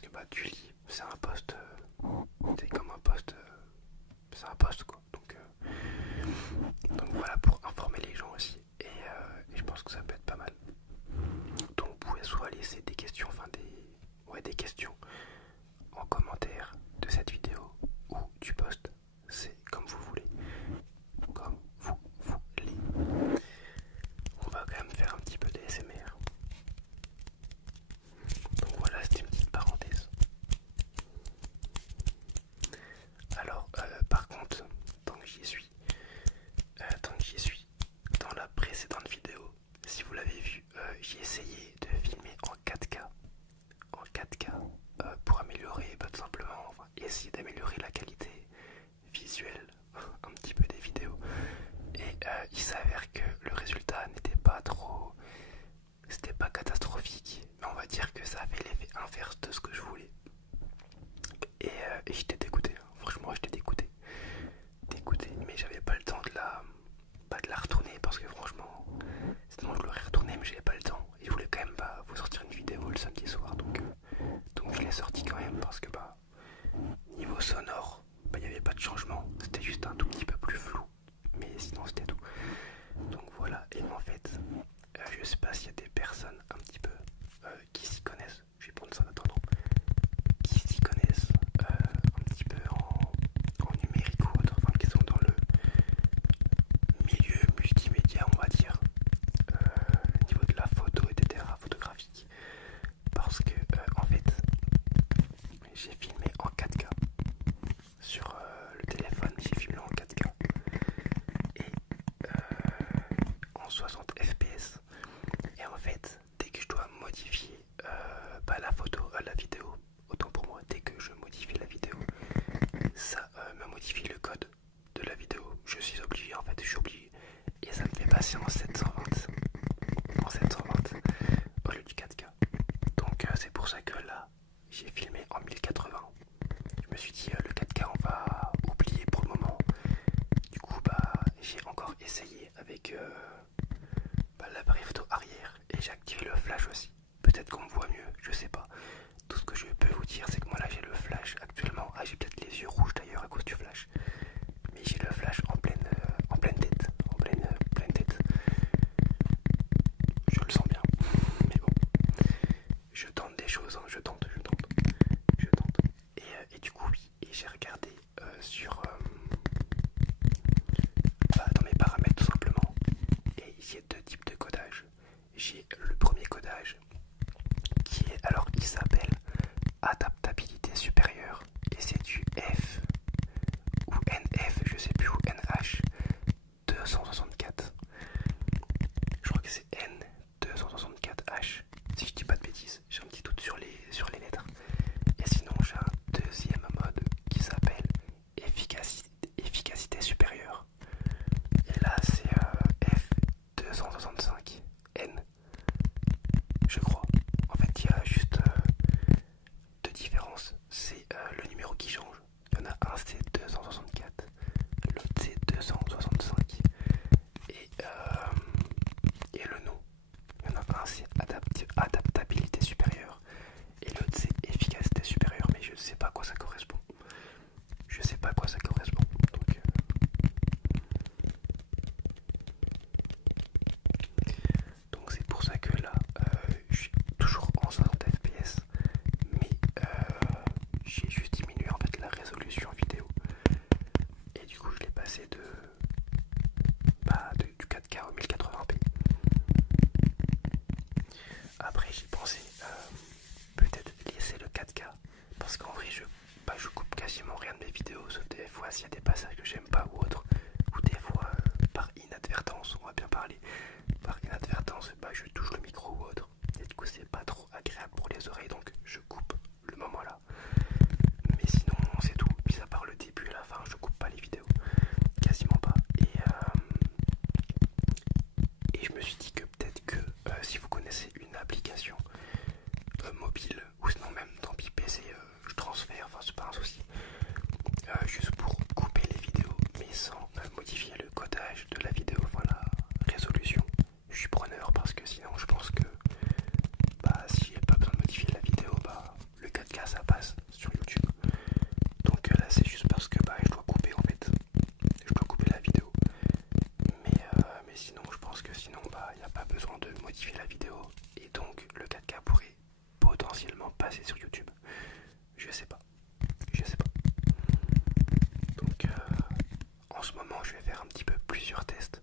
parce que bah tu lis, c'est un poste, c'est comme un poste, c'est un poste quoi. Donc voilà pour informer les gens aussi et je pense que ça peut être pas mal. Donc vous pouvez soit laisser des questions, enfin des questions en commentaire de cette vidéo ou du post, c'est comme vous voulez, comme vous voulez. On va quand même faire un petit peu d'ASMR. Donc voilà, c'était une petite parenthèse. Alors par contre, tant que j'y suis, dans la précédente vidéo, si vous l'avez vu, j'ai essayé de filmer en 4K. En 4K pour améliorer, tout simplement, enfin, essayer d'améliorer la qualité visuelle un petit peu des vidéos. Et il s'avère que le résultat n'était pas trop... C'était pas catastrophique, mais on va dire que ça avait l'effet inverse de ce que je voulais. Et j'étais dégoûté, hein. Franchement j'étais dégoûté. Mais j'avais pas le temps de la retourner parce que franchement, sinon je l'aurais retourné mais j'avais pas le temps. Et je voulais quand même pas vous sortir une vidéo le samedi soir, donc je l'ai sorti quand même parce que niveau sonore, il n'y avait pas de changement, c'était juste un tout petit peu plus flou, mais sinon c'était tout. Donc voilà, et en fait, je sais pas s'il y a des personnes un petit peu qui s'y connaissent, je vais prendre ça en attendant, qui s'y connaissent un petit peu en numérique ou autre, enfin qui sont dans le milieu multimédia, on va dire, au niveau de la photo, etc., photographique, parce que en fait, j'ai filmé en 4K sur le téléphone, j'ai filmé en 4K et en 60 fps. Et en fait, dès que je dois modifier la vidéo, autant pour moi, dès que je modifie la vidéo, ça me modifie le code de la vidéo. Je suis obligé, en fait, je suis obligé. Et ça me fait passer en 720 au lieu du 4K. Donc c'est pour ça que là, j'ai filmé en 1080. Je me suis dit le 4K on va oublier pour le moment. Du coup j'ai encore essayé avec l'appareil photo arrière et j'ai activé le flash aussi. Peut-être qu'on me voit mieux, je sais pas. Tout ce que je peux vous dire c'est que moi là j'ai le flash actuellement. Ah, j'ai peut-être les yeux rouges d'ailleurs à cause du flash. Mais j'ai le flash en pleine tête. Pleine tête. Je le sens bien. Mais bon. Je tente des choses, hein. Je tente. Et du coup oui, et j'ai regardé dans mes paramètres tout simplement. Et j'ai deux types de codage. J'ai le premier codage qui est, alors il s'appelle adaptabilité supérieure. Et c'est du F ou NF, je sais plus, ou NH 264. Je crois que c'est N264H, si je dis pas de bêtises. J'ai un petit doute sur les lettres. Et sinon j'ai un deuxième mode qui s'appelle efficacité supérieure. Et là c'est F265N, je crois. En fait il y a juste deux différences. C'est le numéro qui change. Il y en a un c'est 264, l'autre c'est 265. Et le nom. Il y en a un c'est adaptabilité supérieure et l'autre c'est efficacité supérieure, mais je ne sais pas à quoi ça correspond. Donc c'est pour ça que là je suis toujours en 60 fps, mais j'ai juste diminué en fait la résolution vidéo. Et du coup je l'ai passé du 4K au 1080p. Après j'ai pensé peut-être laisser le 4K parce qu'en vrai je coupe quasiment rien de mes vidéos, sauf des fois s'il y a des passages que j'aime pas ou autre, ou des fois par inadvertance, on va bien parler, par inadvertance je touche le micro ou autre, et du coup c'est pas trop agréable pour les oreilles, donc je coupe le moment là. Mais sinon c'est tout, mis à part le début et la fin, je coupe pas les vidéos, quasiment pas. Et je me suis dit que peut-être que si vous connaissez une application mobile, ou sinon même tant pis PC, je transfère, enfin c'est pas un souci, juste pour couper les vidéos mais sans modifier le codage de la vidéo, enfin la résolution, je suis preneur parce que sinon je pense que si j'ai pas besoin de modifier la vidéo, le 4K ça passer sur YouTube. Je sais pas. Je sais pas. Donc en ce moment je vais faire un petit peu plusieurs tests.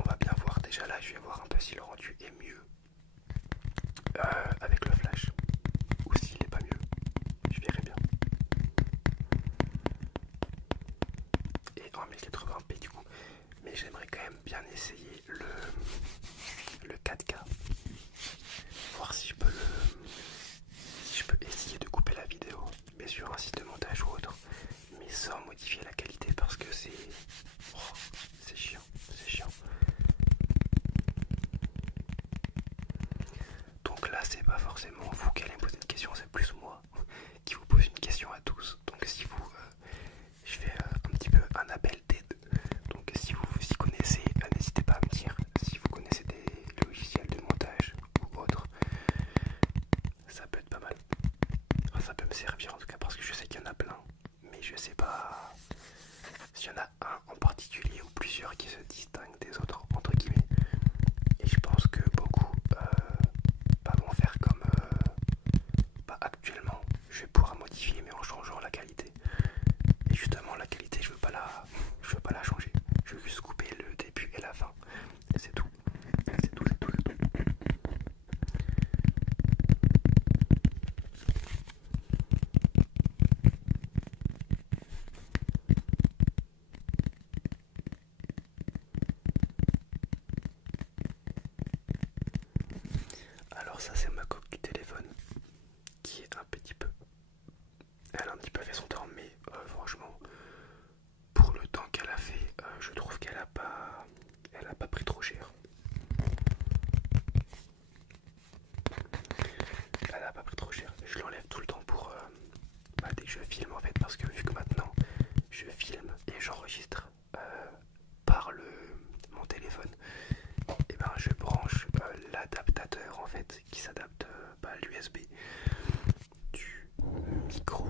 On va bien voir, déjà là je vais voir un peu si le rendu est mieux avec le flash ou s'il n'est pas mieux. Je verrai bien. Et en 1080p du coup. Mais j'aimerais quand même bien essayer le 4K. Voir si je peux essayer de couper la vidéo, mais sur un site de montage ou autre, mais sans modifier la qualité parce que c'est chiant, c'est chiant. Donc là c'est pas forcément vous qui allez me poser une question, c'est plus moi qui vous pose une question à tous. Donc si vous, je fais un petit peu un appel d'aide. Donc si vous y connaissez, n'hésitez pas à me dire si vous connaissez des logiciels de montage ou autre. Ça peut être pas mal. Enfin, ça peut me servir en tout cas parce que je sais qu'il y en a plein, mais je sais pas s'il y en a un en particulier ou plusieurs qui se distinguent des autres entre guillemets. Et je pense que beaucoup vont faire comme actuellement. Je vais pouvoir modifier mais en changeant la qualité. Et justement la qualité je veux pas la changer. Je veux juste couper le début et la fin. C'est tout. C'est tout, c'est tout, c'est tout. Alors ça c'est ma coque du téléphone qui est un petit peu... Elle a un petit peu fait son temps mais franchement pour le temps qu'elle a fait je trouve qu'elle a pas pris trop cher. Elle a pas pris trop cher. Je l'enlève tout le temps pour dès que je filme en fait parce que vu que maintenant je filme et j'enregistre par mon téléphone, et ben je branche l'adaptateur en fait qui s'adapte à l'USB du micro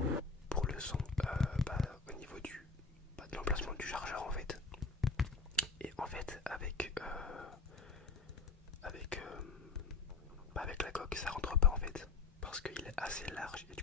pour le son au niveau de l'emplacement du chargeur en fait. Et en fait avec la coque ça rentre pas en fait parce qu'il est assez large et